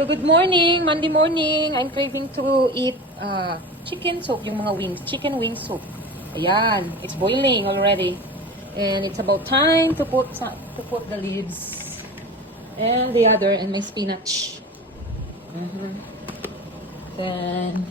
So, good morning, Monday morning. I'm craving to eat chicken soup, yung mga wings, chicken wing soup. Ayan, it's boiling already. And it's about time to put the leaves and the other and my spinach. Then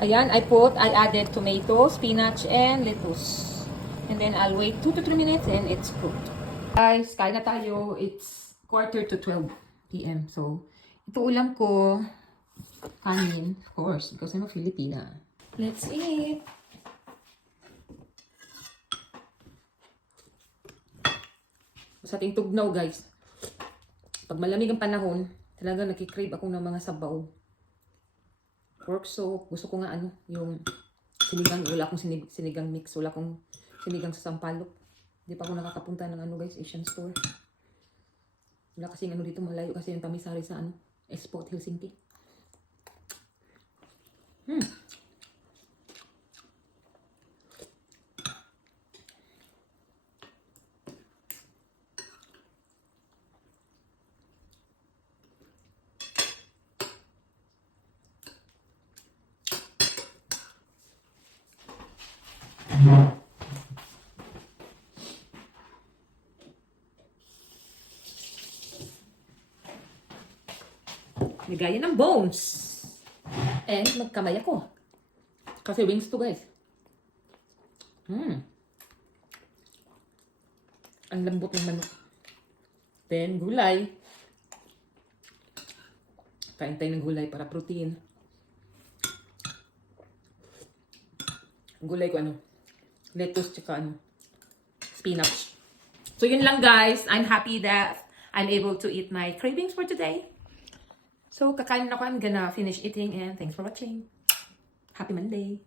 ayan, I added tomato, spinach, and lettuce. And then I'll wait 2 to 3 minutes and it's cooked. Guys, kain na tayo. It's 11:45 p.m. So, ito ulam ko. Kanin, of course, because I'm a Filipina. Let's eat. Sa ating tugnaw, guys. Pag malamig ang panahon, talaga nakikrave ako ng mga sabaw. Pork soup. Gusto ko nga yung sinigang. Wala akong sinigang mix. Wala akong sinigang sa sampalok. Hindi pa ako nakakapunta ng guys, Asian store. Wala kasing dito, malayo kasi yung Tamisari sa Espot, Helsinki. Ligaya ng bones. And magkamay ako. Kasi wings to, guys. Ang lambot ng manok. Then, gulay. Kain tayo ng gulay para protein. Gulay ko lettuce tsaka spinach. So, yun lang, guys. I'm happy that I'm able to eat my cravings for today. So, kakain na ako. I'm gonna finish eating and thanks for watching. Happy Monday.